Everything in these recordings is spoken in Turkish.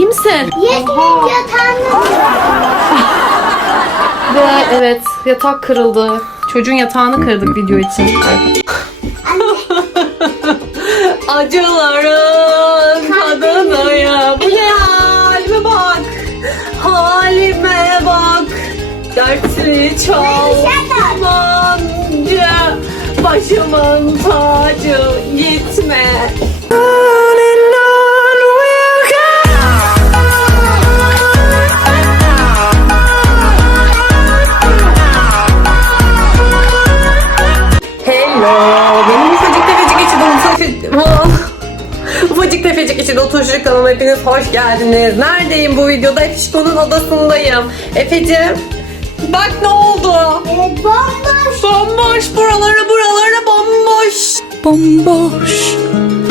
İyi misin? Yeşilin yatağını Ve evet yatak kırıldı. Çocuğun yatağını kırdık video için. Acıların kadını ya. Bu ne halime bak. Halime bak. Dertli çalmancı. Başımın tacı gitme. Oturuşu kanalıma hepiniz hoş geldiniz. Neredeyim bu videoda? Efişko'nun odasındayım. Efe'cim bak ne oldu? Evet, bomboş. Bomboş buraları buraları bomboş. Bomboş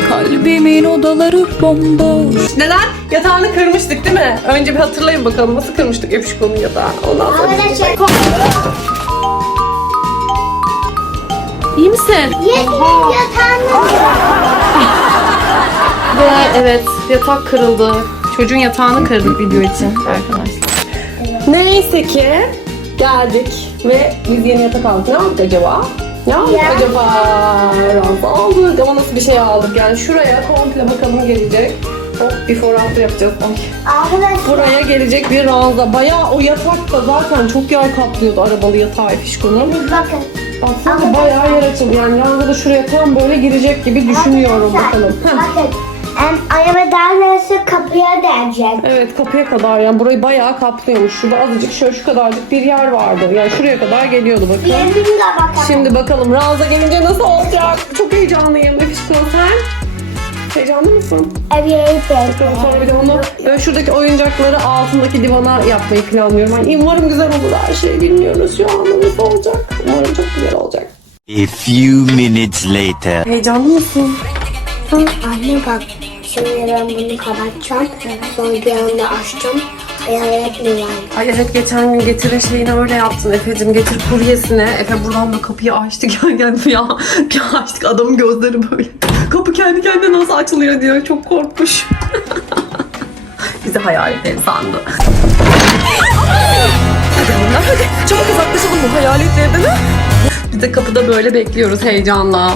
Kalbimin odaları bomboş Neden? Yatağını kırmıştık değil mi? Önce bir hatırlayın bakalım nasıl kırmıştık Efişko'nun yatağını. Ondan sonra... Arkadaşlar İyi misin? yatağını Ve evet yatak kırıldı. Çocuğun yatağını kırdık video için arkadaşlar. Neyse ki geldik ve biz yeni yatak aldık. Ne aldık acaba? Ne aldık Ya. acaba? Aldık ama nasıl bir şey aldık? Yani şuraya komple bakalım gelecek. Hop before after yapacağız. Ay. Arkadaşlar Buraya gelecek bir ranza. Bayağı o yatak da zaten çok yer kaplıyordu arabalı yatağı fişkonun. biz bakın. Aslında bayağı yer açıldı. Yani ranza da şuraya tam böyle girecek gibi düşünüyorum Arkadaşlar, bakalım. Heh. Bakın. Araba daha kapıya değecek. Evet kapıya kadar yani burayı bayağı kaplıyormuş. Şurada azıcık şöyle şu kadarcık bir yer vardı. Yani şuraya kadar geliyordu bakın. Diğerini de bakalım. Şimdi bakalım Ranza gelince nasıl olacak? Çok heyecanlıyım. Efişko sen? Heyecanlı mısın? Evet. Bakalım sonra bir de onu böyle şuradaki oyuncakları altındaki divana yapmayı planlıyorum. Yani umarım güzel olur her şey. Bilmiyoruz şu anda nasıl olacak. Umarım çok güzel olacak. A few minutes later. Heyecanlı mısın? Anne bak. Şimdi ben bunu kapatacağım. Sonra bir anda açacağım. Hayalet mi yani? Ay evet geçen gün getirin şeyini öyle yaptın Efe'cim. Getir kuryesine. Efe buradan da kapıyı açtı gel gel ya. Ya açtık adamın gözleri böyle. Kapı kendi kendine nasıl açılıyor diyor. Çok korkmuş. Bizi hayalet ev sandı. Hadi hadi. Çabuk uzaklaşalım bu hayaletlerden ha. Biz de kapıda böyle bekliyoruz heyecanla.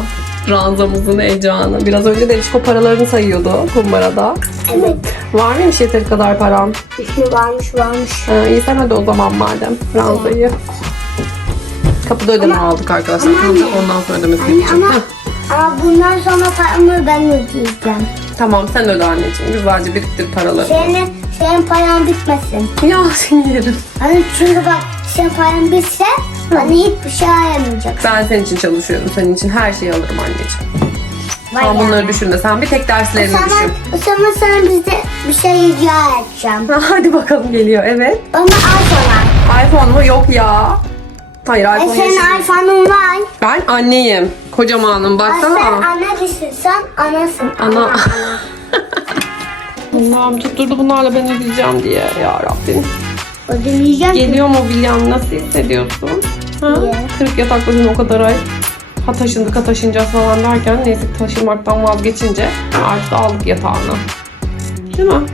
Ranzamızın heyecanı. Biraz önce de Eşko paralarını sayıyordu kumbarada. Evet. Var mıymış yeteri kadar? Üstü varmış varmış. Ha, iyi sen hadi o zaman madem ranzayı. Kapıda ödeme aldık arkadaşlar. ama anne. Ondan sonra ödemesini Anne yapacağım. ama, Heh, ama bundan sonra paramı ben ödeyeceğim. Tamam sen öde anneciğim. Güzelce biriktir paraları. Senin, senin paran bitmesin. Ya seni yerim. Hani çünkü bak senin paran bitse hani hiçbir şey ayarlayacak. Ben senin için çalışıyorum. Senin için her şeyi alırım anneciğim. Vay ya. bunları düşünme. Sen bir tek derslerini zaman, düşün. o zaman sana bize bir şey rica edeceğim. Ha, Hadi bakalım geliyor. Evet. Bana iPhone iPhone mu? Yok ya. Hayır. E iPhone senin yaşım. iPhone'un var. Ben anneyim. Kocamanım. Baksana. Sen anne değilsin. Sen anasın. Ana. Allah'ım tutturdu bunlarla ben ödeyeceğim diye ya Rabbim. Ödeyeceğim. Geliyor mobilyam nasıl hissediyorsun? Ha? İyi. Kırık yatakla dün o kadar ay ha taşındık ha taşınacağız falan derken neyse taşınmaktan vazgeçince artık aldık yatağını. Değil mi?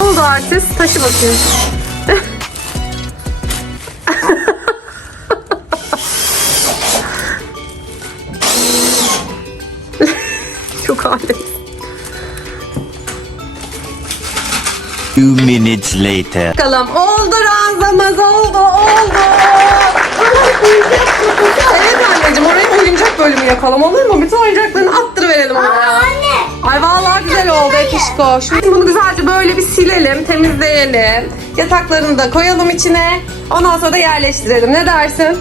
Oldu artist? Taşı bakayım. Alet. Few minutes later. Bakalım oldu ranzamız oldu oldu. evet anneciğim oraya oyuncak bölümü yapalım olur mu? Bütün oyuncaklarını attırıverelim oraya. Anne. Ay vallahi güzel oldu Ekişko. Şimdi bunu güzelce böyle bir silelim, temizleyelim. Yataklarını da koyalım içine. Ondan sonra da yerleştirelim. Ne dersin?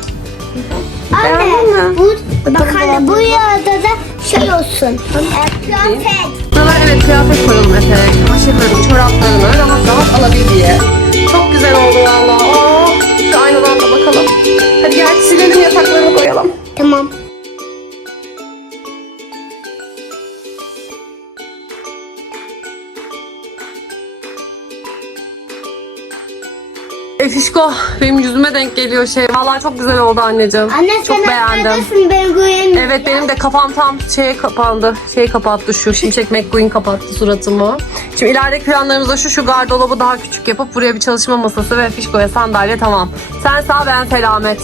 Beğendin Anne. mi? Bu, bak hani bu yerde de şey olsun. Kıyafet. Buralara evet kıyafet koyalım Efe. Çamaşırlarını, çoraplarını rahat rahat alabil diye. Çok güzel oldu vallahi. Oh, şu aynadan da bakalım. Hadi gel silelim yataklarını koyalım. Tamam. Efi Efişko benim yüzüme denk geliyor şey. Vallahi çok güzel oldu anneciğim. Anne çok sen beğendim. neredesin ben. Evet benim de kafam tam şeye kapandı. Şey kapattı şu Şimşek McQueen kapattı suratımı. Şimdi ilerideki planlarımız da şu şu gardırobı daha küçük yapıp buraya bir çalışma masası ve fişkoya sandalye tamam. Sen sağ ben selamet.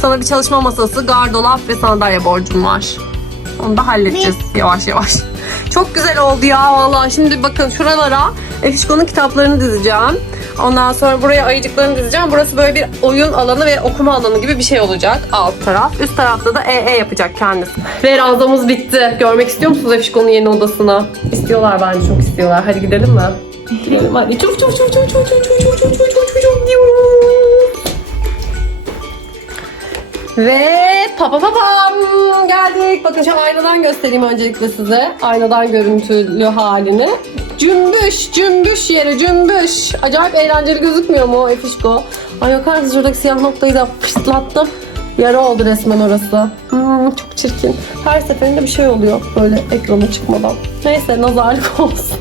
Sana bir çalışma masası, gardırop ve sandalye borcum var. Onu da halledeceğiz yavaş yavaş. Çok güzel oldu ya vallahi. Şimdi bakın şuralara Efişko'nun kitaplarını dizeceğim. Ondan sonra buraya ayıcıklarını dizeceğim. Burası böyle bir oyun alanı ve okuma alanı gibi bir şey olacak alt taraf. Üst tarafta da EE yapacak kendisi. Ve ranzamız bitti. Görmek istiyor musunuz Efişko'nun yeni odasına? İstiyorlar bence çok istiyorlar. Hadi gidelim mi? Gidelim hadi. Çuf çuf çuf çuf çuf çuf çuf çuf çuf çuf çuf çuf Ve pa pa pa pam geldik. Bakın şu aynadan göstereyim öncelikle size. Aynadan görüntülü halini. Cümbüş, cümbüş yere cümbüş. Acayip eğlenceli gözükmüyor mu o Efişko? Ay bakar mısınız şuradaki siyah noktayı da fışlattım. Yara oldu resmen orası. Hmm, çok çirkin. Her seferinde bir şey oluyor böyle ekrana çıkmadan. Neyse nazarlık olsun.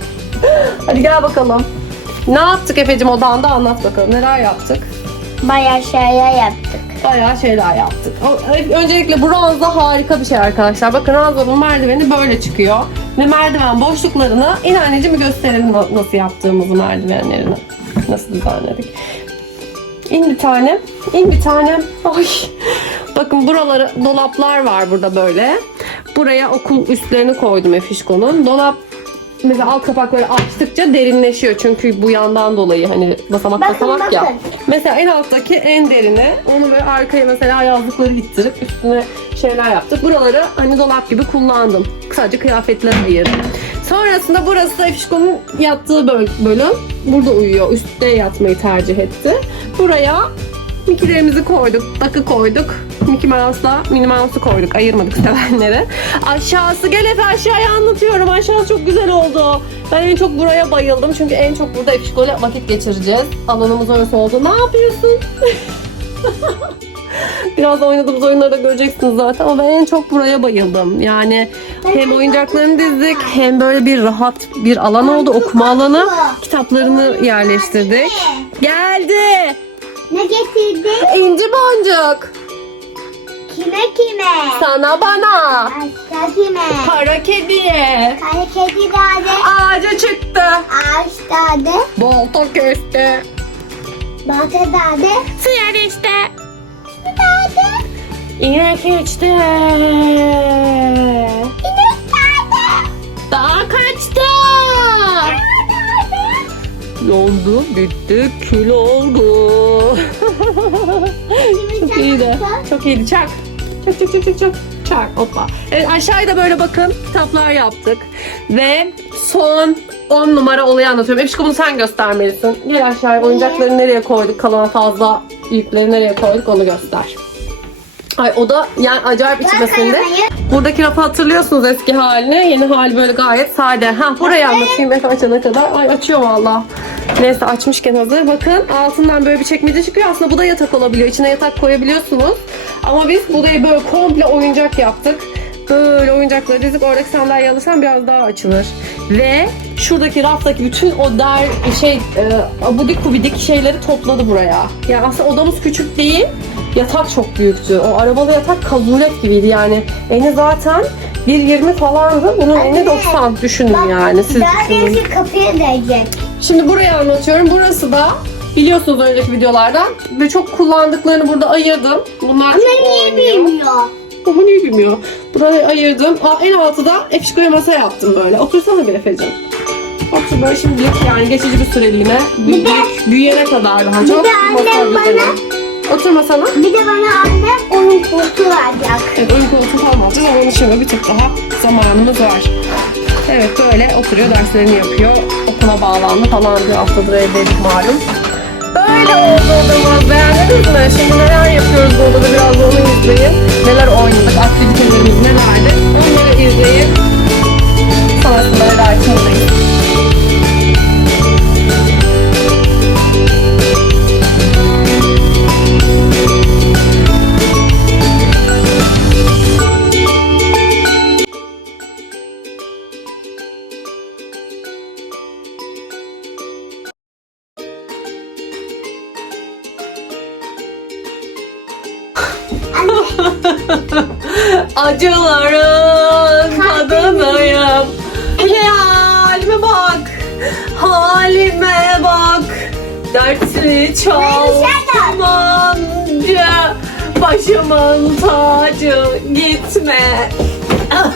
Hadi gel bakalım. Ne yaptık Efe'cim odanda anlat bakalım. Neler yaptık? Bayağı şeyler yaptık. bayağı şeyler yaptık. Öncelikle bu ranza harika bir şey arkadaşlar. Bakın ranzanın merdiveni böyle çıkıyor. Ve merdiven boşluklarını in anneciğim gösterelim na- nasıl yaptığımızı merdivenlerini. Nasıl düzenledik. İn bir tane. İn bir tane. Ay. Bakın buraları dolaplar var burada böyle. Buraya okul üstlerini koydum Efişko'nun. Dolap mesela alt kapakları açtıkça derinleşiyor. Çünkü bu yandan dolayı hani basamak Bakın, basamak ya. bakın. Mesela en alttaki en derini onu böyle arkaya mesela yazlıkları ittirip üstüne şeyler yaptık. Buraları hani dolap gibi kullandım. Sadece kıyafetleri ayırdım. Sonrasında burası da Efişko'nun yattığı böl- bölüm. Burada uyuyor. Üstte yatmayı tercih etti. Buraya Mickey'lerimizi koyduk. Takı koyduk. Mickey Mouse'la Minnie Mouse'u koyduk. Ayırmadık sevenlere. Aşağısı gel Efe aşağıya anlatıyorum. Aşağısı çok güzel oldu. Ben en çok buraya bayıldım. Çünkü en çok burada Efişko'yla vakit geçireceğiz. Alanımız orası oldu. Ne yapıyorsun? Biraz oynadığımız oyunları da göreceksiniz zaten ama ben en çok buraya bayıldım. Yani hem oyuncaklarını dizdik hem böyle bir rahat bir alan oldu okuma alanı. Kitaplarını yerleştirdik. Geldi. Ne getirdi? İnci boncuk. Kime kime? Sana bana. Ağaçta kime? Kara kediye. Kara kedi dade. Ağaca çıktı. Ağaç dade. Bolta kesti. Bahçe dade. Suya işte. İnek içti. İnek dade. Daha kaçtı. Oldu, bitti, kül oldu. Çok iyiydi. Çok iyiydi. Çak. Çak çak çak çak çak. Çak. Hoppa. Evet aşağıya da böyle bakın kitaplar yaptık. Ve son 10 numara olayı anlatıyorum. Efşiko bunu sen göstermelisin. Gel aşağıya oyuncakları nereye koyduk? Kalan fazla yükleri nereye koyduk onu göster. Ay o da yani acayip içmesinde. Buradaki rafı hatırlıyorsunuz eski halini. Yeni hali böyle gayet sade. Ha burayı anlatayım Efe açana kadar. Ay açıyor valla. Neyse açmışken hazır. Bakın altından böyle bir çekmece çıkıyor. Aslında bu da yatak olabiliyor. İçine yatak koyabiliyorsunuz. Ama biz burayı böyle komple oyuncak yaptık. Böyle oyuncakları dizip oradaki sandalye alırsan biraz daha açılır. Ve şuradaki raftaki bütün o der şey e, abudik kubidik şeyleri topladı buraya. Yani aslında odamız küçük değil. Yatak çok büyüktü. O arabalı yatak kazulet gibiydi yani. Eni zaten 1.20 falandı. Bunun eni Anne, 90 düşünün yani. Siz düşünün. Neredeyse kapıya değecek. Şimdi burayı anlatıyorum. Burası da biliyorsunuz önceki videolardan ve çok kullandıklarını burada ayırdım. Bunlar çok Anne niye oynuyor. bilmiyor? Ama niye bilmiyor. Burayı ayırdım. Aa, en altı da Efşiko'ya masa yaptım böyle. Otursana bir Efe'cim. Otur böyle şimdilik yani geçici bir süreliğine. Büyüyene kadar daha çok. de masa annem bana- düzeni. Otur masana. Bir de bana annem onun koltuğu verecek. Evet oyun koltuğu falan alacağız ama onun için bir tık daha zamanımız var. Evet böyle oturuyor derslerini yapıyor. Okula bağlandı falan bir haftadır evdeydik malum. Böyle oldu odamız. Beğendiniz mi? Şimdi neler yapıyoruz bu odada biraz da onu izleyin. Neler oynadık, aktivitelerimiz nelerdi. Onları izleyin. Sonrasında veda Halime bak. Dertli çalmancı. Başımın tacı gitme.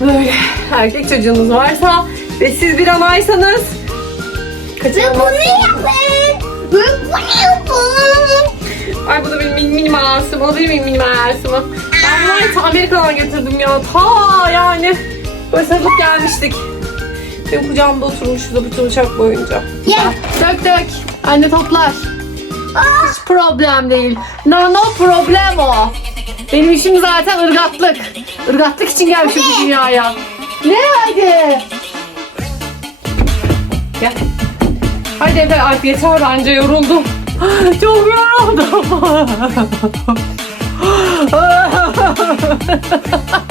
Böyle erkek çocuğunuz varsa ve siz bir anaysanız kaçıramazsınız. Bunu yapın. Ay bu da benim mini, mini. O da benim mini, masumum. Ben var ya ta Amerika'dan getirdim ya. Ta yani. Sarılıp gelmiştik. Benim kucağımda oturmuştu da bütün uçak boyunca. Gel. Dök dök. Anne toplar. Hiç problem değil. No no problem o. Benim işim zaten ırgatlık. Irgatlık için gelmişim bu dünyaya. Ne hadi? Gel. Hadi Efe Alp yeter bence yoruldum. Çok yoruldum.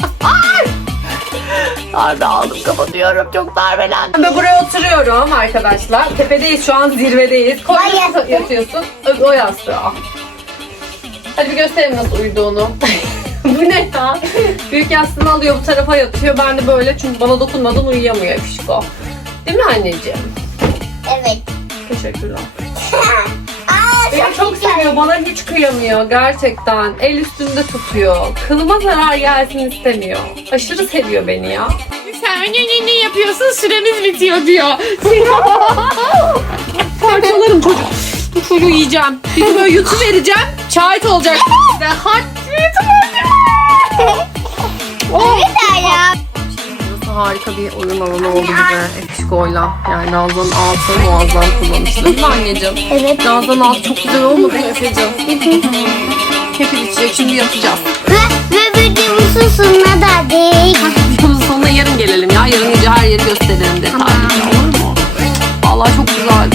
Darbe aldım kapatıyorum çok darbelendim. Ben buraya oturuyorum arkadaşlar. Tepedeyiz şu an zirvedeyiz. Koy Ay, yastık. yatıyorsun. Ö- O yastığı al. Hadi bir gösterelim nasıl uyuduğunu. bu ne ya? Büyük yastığını alıyor bu tarafa yatıyor. Ben de böyle çünkü bana dokunmadan uyuyamıyor Fişko. Değil mi anneciğim? Evet. Teşekkürler. Beni çok seviyor. Bana hiç kıyamıyor gerçekten. El üstünde tutuyor. Kılıma zarar gelsin istemiyor. Aşırı seviyor beni ya. Sen ne, ne yapıyorsun süremiz bitiyor diyor. Parçalarım çocuk. Bu çocuğu yiyeceğim. Bir de böyle yutu vereceğim. Şahit olacak. Ve hard Evet ya. Harika bir oyun alanı oldu bize Efişko'yla. Yani Nazlı'nın altı muazzam kullanışlı. Değil mi anneciğim? Evet. Nazlı'nın altı çok güzel olmadı mı Efe'cim? Kefir içecek şimdi yatacağız. Ve, ve videomuzun sonuna da değil. Videomuzun sonuna yarın gelelim ya. Yarın iyice her yeri gösterelim detaylıca olur mu? Vallahi çok güzel.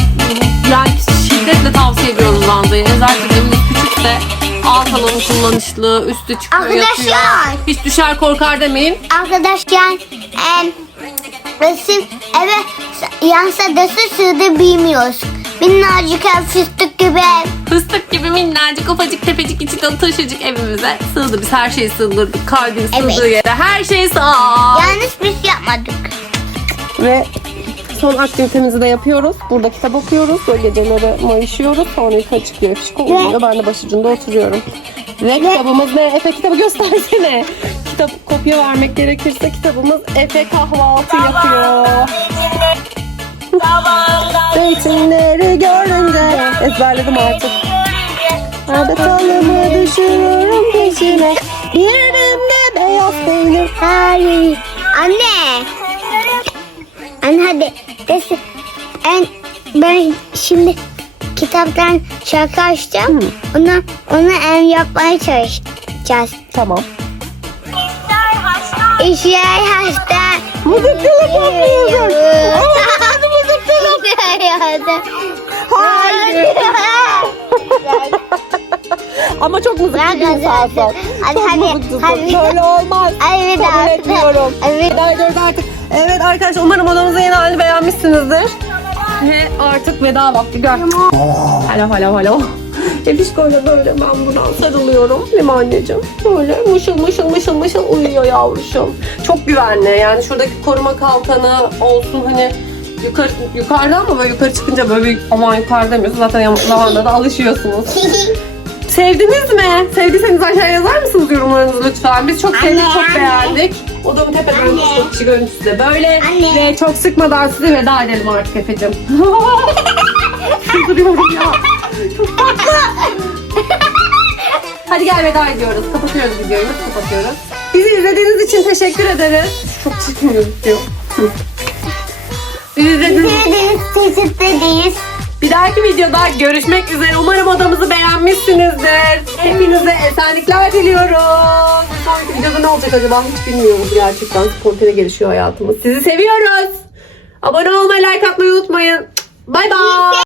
Yani şiddetle tavsiye ediyoruz Zanza'yı. Özellikle küçükse alt alanı kullanışlı, üstü çıkıyor Arkadaşlar. yatıyor. Hiç düşer korkar demeyin. Arkadaşlar em, resim eve yansa dese sığdı bilmiyoruz. Minnacık ev fıstık gibi ev. Fıstık gibi minnacık ufacık tepecik içi taşıcık evimize sığdı. Biz her şeyi sığdırdık. Kalbin sığdığı Evet. yere her şey sığ. Yalnız biz yapmadık. Ve son aktivitemizi de yapıyoruz. Burada kitap okuyoruz. Böyle geceleri mayışıyoruz. Sonra yukarı çıkıyor. Fişko uyuyor. Ben de başucunda oturuyorum. Ve kitabımız ne? Efe kitabı göstersene. Kitap kopya vermek gerekirse kitabımız Efe kahvaltı yapıyor. Zeytinleri görünce ezberledim artık. Adatalımı düşürüyorum peşine. Yerimde beyaz peynir. Hayır. Anne. Anne hadi. Desin. En, ben şimdi kitaptan şarkı açacağım. Onu, onu en yapmaya çalışacağız. Tamam. İşler hasta. Mızıkçılık yapıyorsun. Hayır. Ama çok mızıkçı Ben bir insansın. kazandım. Hadi, Çok hadi, mızıkçısın. hadi. Böyle olmaz. Kabul etmiyorum. Veda ediyoruz artık. Evet arkadaşlar umarım odamızın yeni halini beğenmişsinizdir. Ve artık veda vakti gel. Alo alo alo. Efişko'yla böyle ben buna sarılıyorum. Değil mi anneciğim? Böyle mışıl mışıl mışıl mışıl uyuyor yavruşum. Çok güvenli. Yani şuradaki koruma kalkanı olsun hani yukarı yukarıda ama böyle yukarı çıkınca böyle bir aman yukarıda demiyorsun. Zaten zamanla da alışıyorsunuz. Sevdiniz mi? Sevdiyseniz aşağıya yazar mısınız yorumlarınızı lütfen? Biz çok sevdik, çok beğendik. Odamı tepeden kişi görüntüsü de böyle. Anne. Ve çok sıkmadan size veda edelim artık Efe'cim. Çıldırıyorum ya. Çok tatlı. Hadi gel veda ediyoruz. Kapatıyoruz videoyu. Kapatıyoruz? Bizi izlediğiniz için teşekkür ederiz. Çok çirkin gözüküyor. Bizi izlediğiniz Sevdiğiniz teşekkürdeyiz. Bir dahaki videoda görüşmek üzere. Umarım odamızı beğenmişsinizdir. Hepinize esenlikler diliyorum. Bir sonraki videoda ne olacak acaba hiç bilmiyoruz gerçekten. Spontane gelişiyor hayatımız. Sizi seviyoruz. Abone olmayı, like atmayı unutmayın. Bay bay.